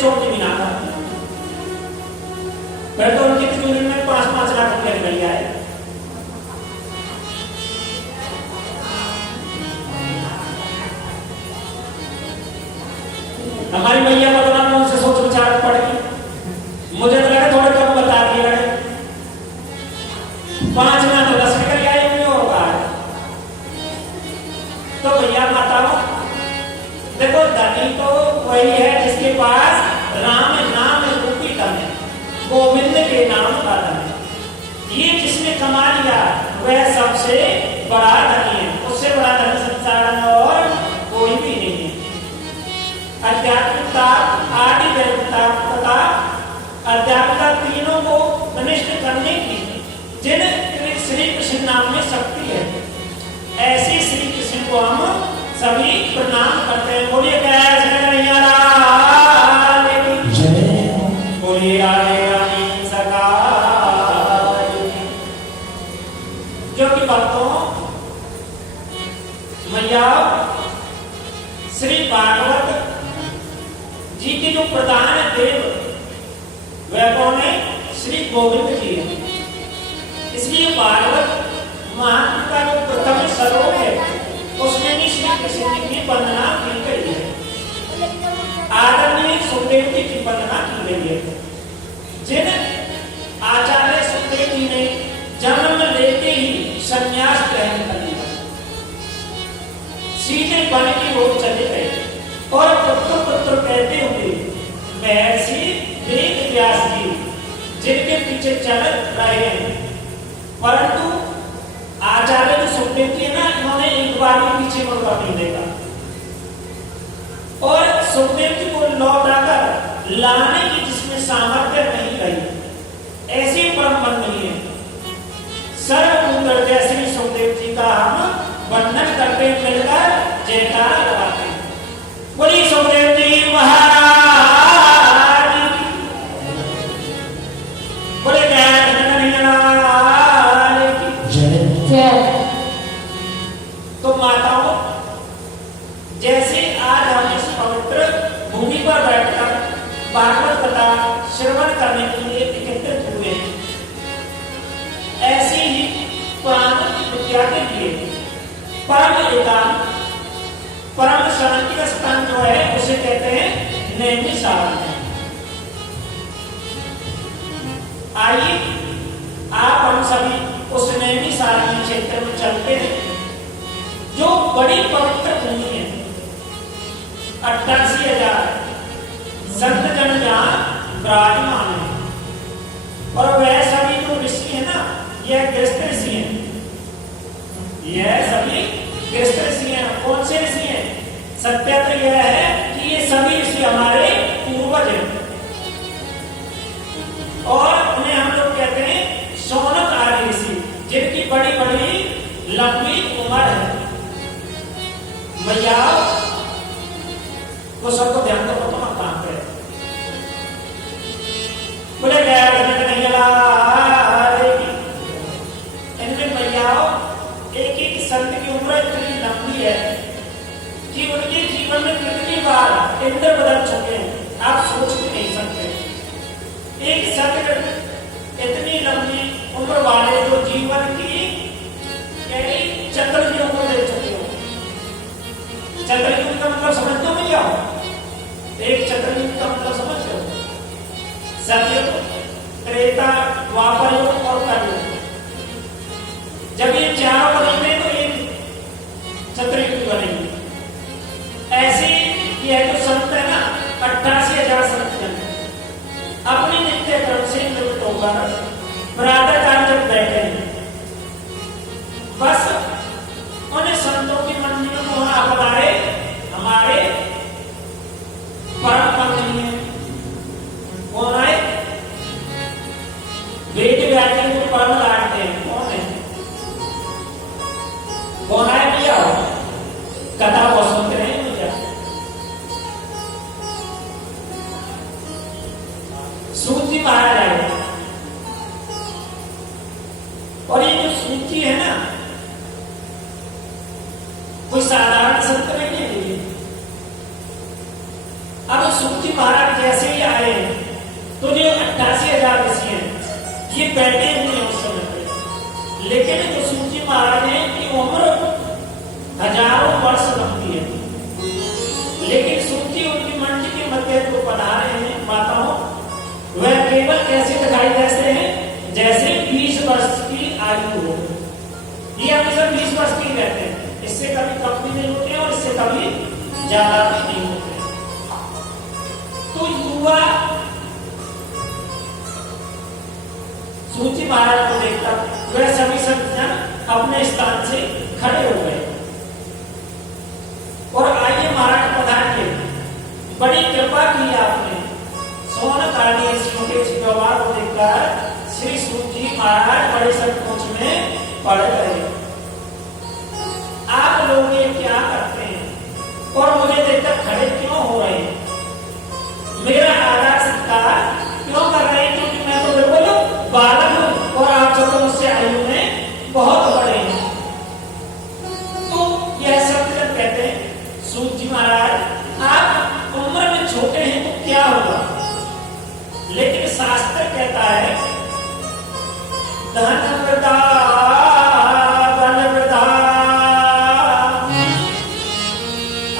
चोट भी ना था। फिर तो उनकी तिजोरी में 5-5 लाख रुपया निकल गया है। हमारी मैया बदनाम उनसे सोच विचार पड़ गई। मुझे तो लगा थोड़े कम बता दिए, 5 में तो 10 निकल गया है और बाहर। तो भैया माताओं देखो, धनी तो वही है जिसके पास राम नाम रूपी धन है, गोविंद के नाम का धन है। ये जिसने कमा लिया वह सबसे बड़ा धनी है। उससे बड़ा धन संसार में और कोई भी नहीं है। आध्यात्मिकता, आदि वैदिकता तथा अध्यात्मता तीनों को घनिष्ठ करने की जिन श्री कृष्ण नाम में शक्ति है, ऐसे श्री कृष्ण को हम सभी प्रणाम करते हैं। बोलिए कैसे कन्हैया लाल की जय, बोलिए राधे रानी सरकार की। जो कि भक्तों मैया श्री भागवत जी के जो प्रधान देव वह कौन है? श्री गोविंद जी है। इसलिए भागवत महात्म का जो प्रथम स्वरूप है उसमें भी श्री कृष्ण जी की वंदना की गई है। आदरणीय सुखदेव जी की वंदना की गई है। जिन आचार्य सुखदेव जी ने जन्म लेते ही संन्यास ग्रहण कर लिया, सीधे वन की ओर चले गए और पुत्र पुत्र कहते हुए महर्षि वेद व्यास जी जिनके पीछे चल रहे हैं, परंतु आचार्य जो सुखदेव जी ना, इन्होंने एक बार भी पीछे मुड़कर नहीं देखा और सुखदेव जी को लौटाकर लाने की जिसमें सामर्थ्य नहीं रही, ऐसे परम वंदनीय सर्वभूत जैसे सुखदेव जी का हम वंदन करते मिलकर जयकारा लगाते हैं। बोली सुखदेव जी महाराज की, बोले तो माताओं, जैसे आज हम इस पवित्र भूमि पर बैठकर भागवत कथा श्रवण करने के लिए एकत्रित हुए, ऐसे ही पुराण की विद्या के लिए परम एकांत, परम शांति का स्थान जो है उसे कहते हैं नैमिषारण्य। आइए आप हम सभी उस नैमिषारण्य क्षेत्र में चलते हैं जो बड़ी पवित्र भूमि है। 88,000 संत जन जहां विराजमान है और वह सभी जो ऋषि है ना, यह गृहस्थ ऋषि है। यह सभी गृहस्थ ऋषि हैं। कौन से ऋषि हैं? सत्य तो यह है कि ये सभी ऋषि हमारे पूर्वज हैं और उन्हें हम लोग कहते हैं शौनक आदि ऋषि, जिनकी बड़ी बड़ी लंबी उम्र है। भैया वो सबको ध्यान दो, तो हम काम करें। बोले इनमें भैया एक एक संत की उम्र इतनी लंबी है कि उनके जीवन में कितनी बार इंद्र बदल चुके हैं आप सोच भी नहीं सकते। एक संत इतनी लंबी उम्र वाले जो जीवन की चक्र की उम्र ले चुके हो। चक्रयुग का मतलब समझते हो क्या? एक चक्रयुग का मतलब समझते हो? सतयुग, त्रेता, द्वापर युग और कलयुग। जब ये चारों बनेंगे तो एक चक्रयुग बनेंगे। ऐसे यह जो संत है ना, 88,000 संत हैं, अपने नित्य कर्म से निवृत्त होकर प्रातः काल जब बैठे हैं, बस उन संतों की मंदिरों को वहां पधारे हमारे परम वंदनीय कौन है? वेद व्यास को परम लाडते हैं। कौन है? कौन है भैया? कथा को सुनते रहे भैया। सूत जी महाराज आए बैठे हुए हैं उस समय पे। लेकिन जो सूत जी महाराज हैं की उम्र हजारों वर्ष लंबी है, लेकिन सूत जी उनकी मंडी के मध्य को पधारे हैं माताओं, वह केवल कैसे दिखाई देते हैं जैसे 20 वर्ष की आयु हो। ये हमेशा 20 वर्ष की रहते हैं, इससे कभी कम भी नहीं होते और इससे कभी ज्यादा भी नहीं होते। तो युवा सूत जी महाराज को देखकर वह सभी सज्जन अपने स्थान से खड़े हो गए और आइए महाराज पधारिए, बड़ी कृपा की आपने। सोनकाली ऋषियों के इस व्यवहार को देखकर श्री सूत जी महाराज बड़े संकोच में पड़ गए। आप लोग ये क्या करते हैं और मुझे देखकर खड़े क्यों हो रहे हैं? मेरा आदर सत्कार क्यों कर रहे हैं? क्योंकि मैं तो बिल्कुल बालक हूं और आप सब तो मुझसे आयु में बहुत बड़े हैं। तो यह सब जब कहते हैं सूत जी महाराज आप उम्र में छोटे हैं तो क्या होगा, लेकिन शास्त्र कहता है धन वृद्धा बल वृद्धा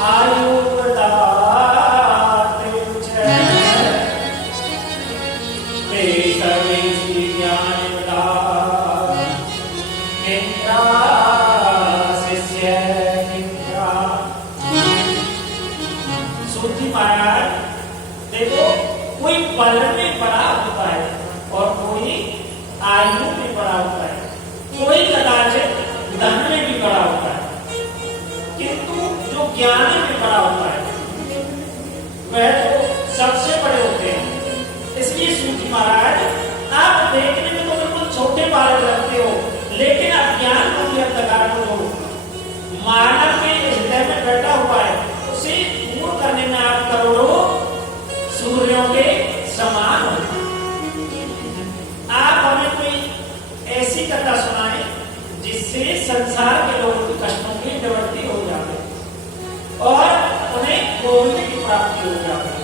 आयु वृद्धा ज्ञान वृद्धा शिष्य। सूत जी महाराज देखो, कोई बल में बड़ा होता है और कोई आयु में बड़ा होता है, कोई कदाचित धन में भी बड़ा होता है, किंतु जो ज्ञान में बड़ा होता है वह तो सबसे बड़े होते हैं। इसलिए सूत जी महाराज आप देखने में तो बिल्कुल छोटे बालक लगते हो, लेकिन अज्ञान रूपी अंधकार को जो मानव के हृदय में बैठा हुआ है उसे दूर करने में आप करोड़ों सूर्यों के समान हो। आप हमें कोई ऐसी कथा सुनाएं जिससे संसार के लोगों की कष्टों की निवृत्ति हो जाए और उन्हें गोविंद की प्राप्ति हो जाए।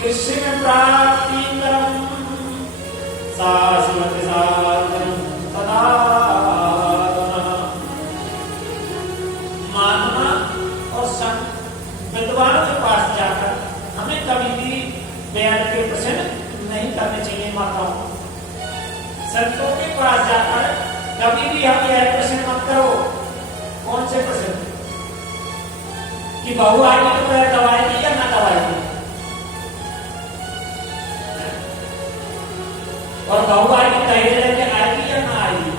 कृष्ण प्राप्ति करम शाश्वत साधन सदा मानना और संत विद्वानों के पास जाकर हमें कभी भी बैठ के प्रश्न नहीं करने चाहिए। माताओं संतों के पास जाकर कभी भी हम यह प्रश्न मत करो। कौन से प्रश्न? कि बहू आएगी तो वह दवाएगी या ना दवाएगी, और बहू आएगी कहे लेके आएगी या ना आएगी।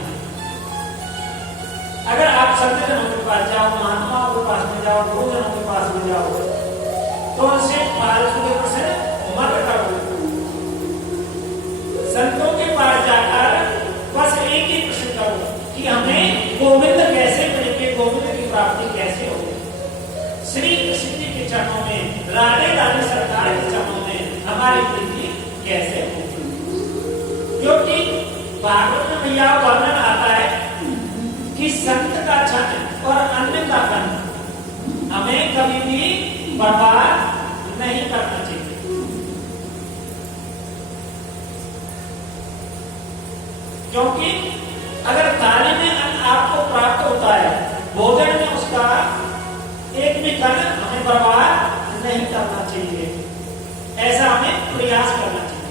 अगर आप संत जनों के पास जाओ, महात्माओं के पास में जाओ, गुरुजनों के पास में जाओ तो उनसे फालतू के प्रश्न मत करो। संतों के पास जाकर बस एक ही प्रश्न करो कि हमें गोविंद कैसे मिलेंगे, गोविंद की प्राप्ति कैसे होगी। श्री कृष्ण जी के चरणों में, राधे राधे सरकार के चरणों में हमारी प्रीति कैसे होगी। क्योंकि भागवत में भैया वर्णन आता है कि संत का क्षण और अन्य का कण हमें कभी भी बर्बाद नहीं करना चाहिए। क्योंकि अगर थाली में अन्न आपको प्राप्त होता है, भोजन में उसका एक भी कण हमें बर्बाद नहीं करना चाहिए, ऐसा हमें प्रयास करना चाहिए।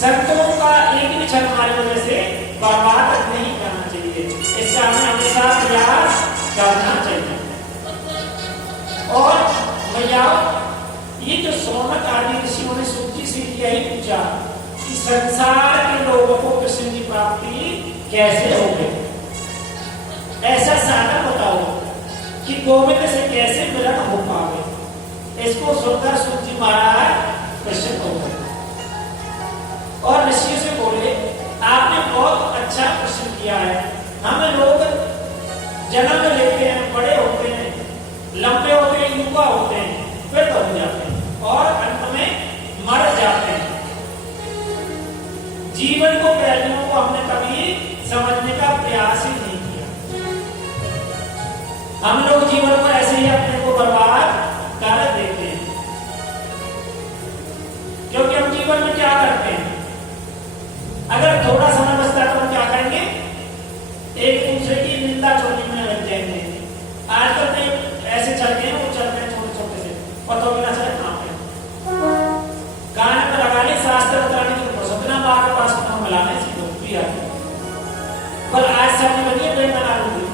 संतों का एक भी क्षण हमारी वजह से बर्बाद नहीं करना चाहिए, इससे हमें हमेशा प्रयास करना चाहिए। और भैया ये जो सोनक आदि ऋषियों ने सूत जी से यही पूछा कि संसार के लोगों को कृष्ण की प्राप्ति कैसे हो गई, ऐसा साधन बताओ कि गोविंद से कैसे मिलन हो पावे। इसको सुनकर सूत जी महाराज प्रसन्न हो गए और ऋषियों से बोले, आपने बहुत अच्छा प्रश्न किया है। हम लोग जन्म लेते हैं, बड़े होते हैं, लंबे होते हैं, युवा होते हैं, फिर हो जाते हैं और अंत में मर जाते हैं। जीवन को, पहलुओं को हमने कभी समझने का प्रयास ही नहीं किया। हम लोग जीवन को ऐसे ही अपने को बर्बाद कर देते हैं। क्योंकि हम जीवन में क्या करते हैं? तो बिना चले कहाँ पे कान में लगा ले शास्त्र बताने की तो सपना माँ के पास में मिलाने से तो भी आते पर आज सबने बनिए बेट बना लूंगी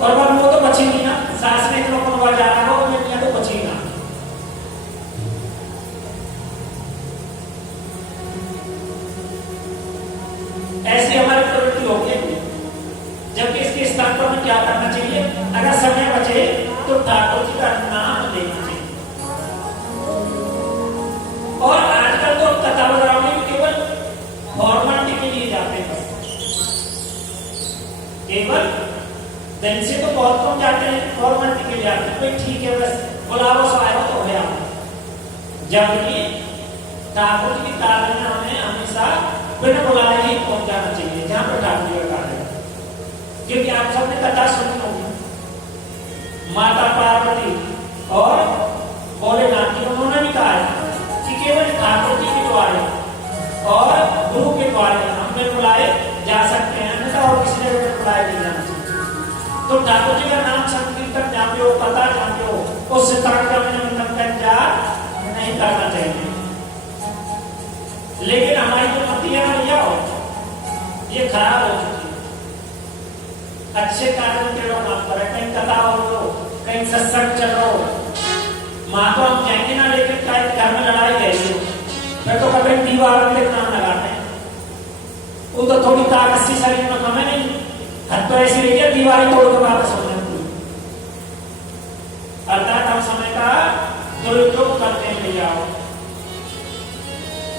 और बार वो तो बचेगी ना सास ने इतना कौन बार जा रहा हो बेटियां तो बचेगी ना ऐसी हमारी प्रवृत्ति होगी जबकि इसके स्थान पर हमें क्या करना चाहिए अगर समय बचे तो ठाकुर जी का नाम लेना चाहिए और आजकल तो कथा वगैरह में केवल फॉर्मेलिटी के लिए जाते हैं केवल दिन से तो बहुत कम जाते हैं फॉर्मेलिटी के लिए आते हैं भाई ठीक है बस बुलावा सो आया तो गया जबकि ठाकुर जी की तालीम में हमें हमेशा बिना बुलाए ही पहुंच जाना चाहिए जहां पर ठाकुर जी का कार्य क्योंकि आप सबने कथा सुनी होगी माता पार्वती और भोलेनाथ जी उन्होंने भी कहा है कि केवल ठाकुर जी के द्वारे और गुरु के द्वारे हमें बुलाए जा सकते हैं अन्यथा और किसी जगह पर बुलाए नहीं जाना चाहिए तो ठाकुर जी का नाम संकीर्तन जहाँ पे हो कथा जहाँ पे हो उस कार्यक्रम में जा नहीं करना चाहिए लेकिन हमारी जो मती है भैया ये खराब हो चुकी है अच्छे कार्यों के लोग नाम करें कहीं कथा हो तो कहीं सत्संग चल रहा हो माँ को हम जाएंगे ना लेकिन घर में लड़ाई गई मैं तो कभी दीवार में नाम लगाते हैं वो तो थोड़ी ताकत सी शरीर में कम है नहीं हद तो ऐसी रही है दीवार तोड़ के वापस हो जाती अर्थात हम समय का दुरुपयोग करते हैं भैया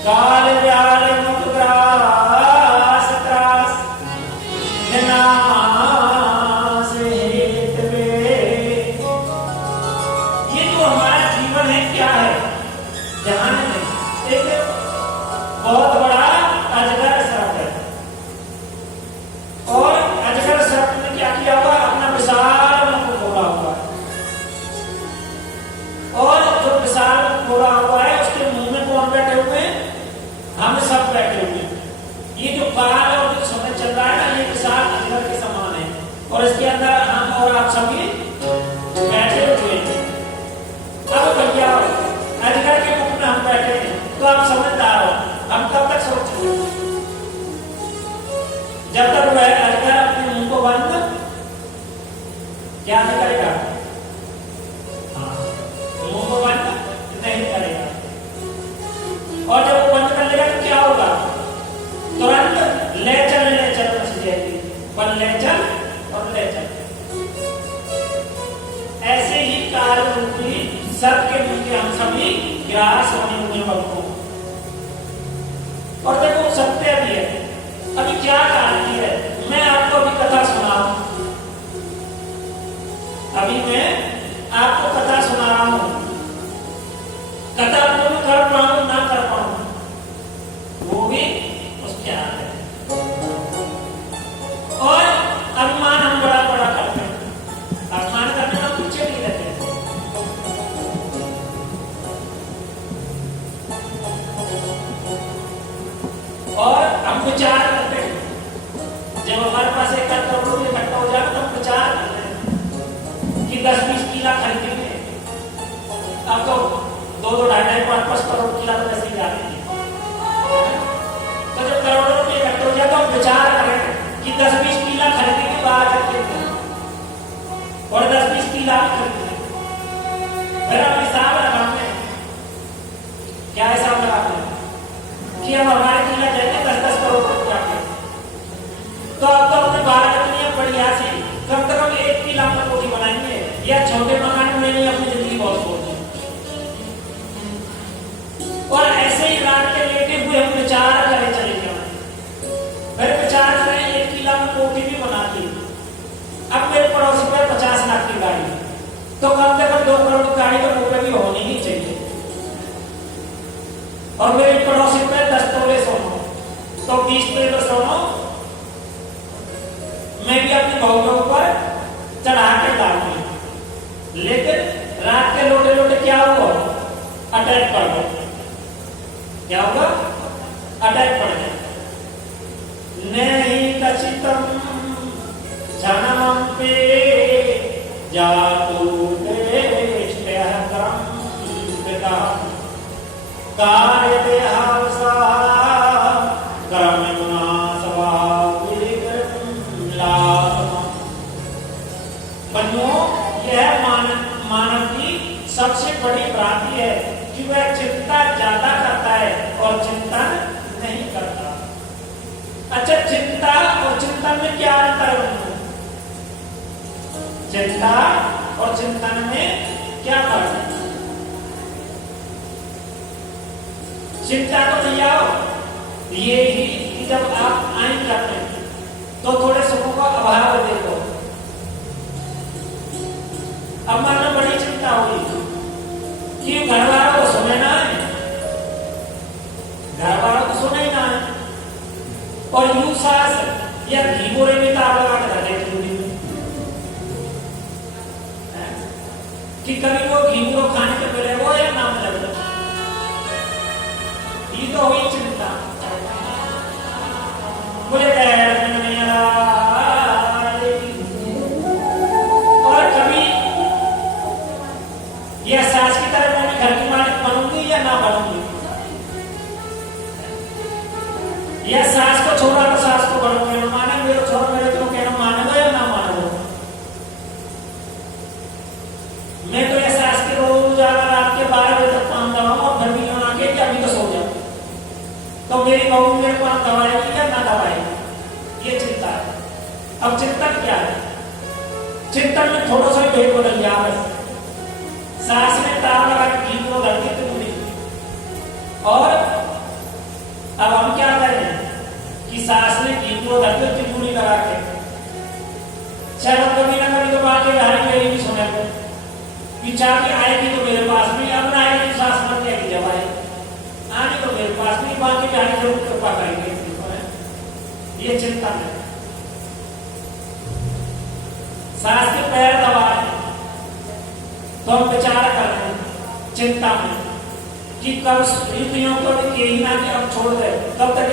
काल व्याल मुख ग्रास त्रास विनाश हेतवे ये जो हमारा जीवन है क्या है ध्यान में एक बहुत बड़ा अजगर सर्प है और अजगर सर्प ने क्या किया हुआ अपना विशाल मुख खोला हुआ है और जो विशाल खोला हुआ है उसके मुंह में कौन बैठे हुए हैं हम सब बैठे हुए हैं ये जो काल और जो समय चल रहा है ना ये विशाल अजगर के समान है और इसके अंदर हम और आप सभी बैठे हुए हैं अब भैया अजगर के मुख में हम बैठे हैं तो आप समझदार हो हम कब तक सोचेंगे जब तक वह अजगर अपने मुंह को बंद क्या नहीं करेगा मुंह को बंद नहीं करेगा और जब वो बंद कर लेगा तो क्या होगा तुरंत ले चल मच जाएगी पर ले चल और ले चल ऐसे ही कार्य रूपी सब के नीचे हम सभी ग्रास होने मुझे बको और देखो सत्य भी है अभी क्या कहानी है मैं आपको अभी कथा सुनाऊं अभी मैं आपको कथा सुना रहा हूं कथा पूर्ण कर पाऊं ना कर पाऊं वो भी उसके हाथ है और अभिमान हम बड़ा बड़ा करते हैं अभिमान करने में पीछे नहीं रहते और हम विचार करते हैं जब हमारे पास 1 करोड़ रुपये इकट्ठा हो जाए तो हम विचार करते हैं कि 10-20 किला खरीदेंगे अब तो 2-2, 2.5, 5-5 करोड़ किला तो ऐसे ही जाते हैं तो जब करोड़ों रुपये इकट्ठे हो जाए तो हम विचार करें कि 10-20 किला खरीदेंगे बाहर करके और 10-20 किला खरीदेंगे फिर हम हिसाब लगाते हैं क्या हिसाब लगाते हैं कि हम हमारे किला जाएंगे 10-10 करोड़ रुपया के तो अब तो अपने बाहर कितनी बढ़िया सी कम से कम 1 किला में कोठी बनाएंगे या छोटे मकान में नहीं अपनी जिंदगी बहुत छोटी और ऐसे ही रात के लेटे हुए हम विचार करें चले जाए फिर विचार करें 1 किला में कोठी भी बना दी अब मेरे पड़ोसी पर 50 लाख की गाड़ी तो कम से कम 2 करोड़ की गाड़ी तो मुंह पे भी होनी ही चाहिए और मेरे पड़ोसी पे 10 तोले सोना तो 20 तोले सोना मैं भी अपने भाव के ऊपर चढ़ा के डालूंगी लेकिन रात के लोटे लोटे क्या हुआ अटैक कर गया क्या होगा अटैक पड़ गया नहीं कचितम जन्मम पे जातु देष्टया कार्य देहावसा कर्म मुनासवा बनो। यह मानव की सबसे बड़ी भ्रांति है कि वह चिंता ज्यादा करता है और चिंतन नहीं करता। अच्छा, चिंता और चिंतन में क्या अंतर है? चिंता और चिंतन में क्या फर्क है? चिंता तो भैया ये ही कि जब आप आइन करते हैं तो थोड़े सुखों का अभाव देखो। अब मन में बड़ी चिंता हुई कि घर वालों को सुने ना है, घर वालों को सुने ही ना है, और यूं सास या घी बोरे में तार लगा के रखे कि कभी वो घी को खाने के पहले वो या नाम लगता। ये तो हुई चिंता। मुझे नहीं आ रहा। और कभी यह सास की तरह मैं घर की मालिक बनूंगी या ना बनूंगी, यह सास को छोड़ा तो सास को बनूंगी ना माने, मेरे छोड़ मेरे तो कहना मानेगा या ना मानेगा। मैं तो यह सास के रोज रात के 12 बजे तक काम दबाऊं और घर भी ना के कि अभी तो सो जाऊं, तो मेरी बहू मेरे को दवाएगी या ना दवाएगी, ये चिंता है। अब चिंतन क्या है? चिंतन में थोड़ा सा भेद बदल गया। बस सास ने तार लगा के घी को धरती तो नहीं, और अब हम क्या कर रहे हैं कि सास ने घी को धरती तिजोरी लगा के चलो कभी ना कभी तो बात मेरी भी सुने को कि चाह आएगी तो मेरे पास में, अब ना आएगी तो सास मत जाएगी, जब आए आने तो मेरे पास नहीं, बाकी जाने जरूर कृपा करेंगे। ये चिंता है। सास के पैर दबा रहे तो हम विचार कर रहे हैं चिंता में कि कब स्त्रियों को यही ना कि अब छोड़ दे, कब तक